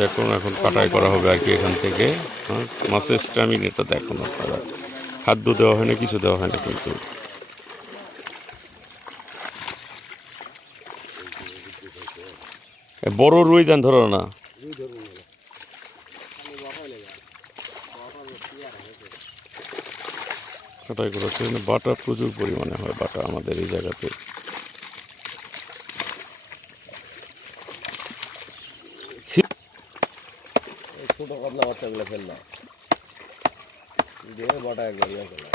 দেখুন এখন কাটাই করা হবে আর কি এখান থেকে। মাছের স্ট্যামিন এটা দেখুন আপনারা, খাদ্য দেওয়া হয় না, কিছু দেওয়া হয় না, কিন্তু বড় রুই যান ধরো না। কাটাই করা হচ্ছে, বাটা প্রচুর পরিমাণে হয়, বাটা আমাদের এই জায়গাতে। ছোট কাতলা বাচ্চাগুলো ফেললাম দিয়ে বাটা একবার ইয়ে করলাম।